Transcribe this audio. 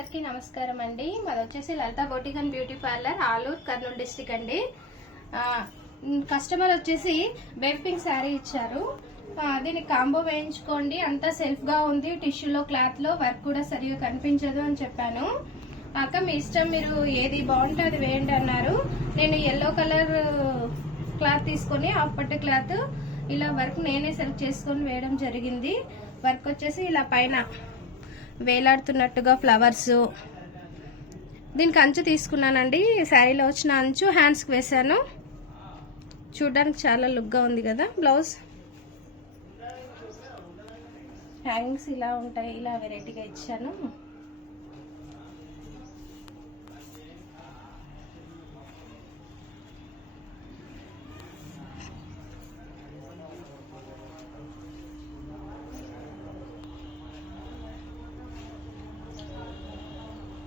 అందరికీ నమస్కారం అండి. మాది వచ్చేసి లలిత boutique and beauty parlour, Aluru, Kurnool district అండి. కస్టమర్ వచ్చేసి బేబీ పింక్ శారీ ఇచ్చారు. దీన్ని కాంబో వేయించుకోండి, అంతా సెల్ఫ్ గా ఉంది, టిష్యూలో క్లాత్ లో వర్క్ కూడా సరిగా కనిపించదు అని చెప్పాను. అక్క మీ ఇష్టం, మీరు ఏది బాగుంటే అది వేయండి అన్నారు. నేను ఎల్లో కలర్ క్లాత్ తీసుకొని హాఫ్ పట్టు క్లాత్ ఇలా వర్క్ నేనే సెలెక్ట్ చేసుకొని వేయడం జరిగింది. వర్క్ వచ్చేసి ఇలా పైన వేలాడుతున్నట్టుగా ఫ్లవర్స్. దీనికి అంచు తీసుకున్నానండి, శారీలో వచ్చిన అంచు హ్యాండ్స్కి వేసాను. చూడడానికి చాలా లుక్గా ఉంది కదా. బ్లౌజ్ హ్యాంగింగ్స్ ఇలా ఉంటాయి, ఇలా వెరైటీగా ఇచ్చాను.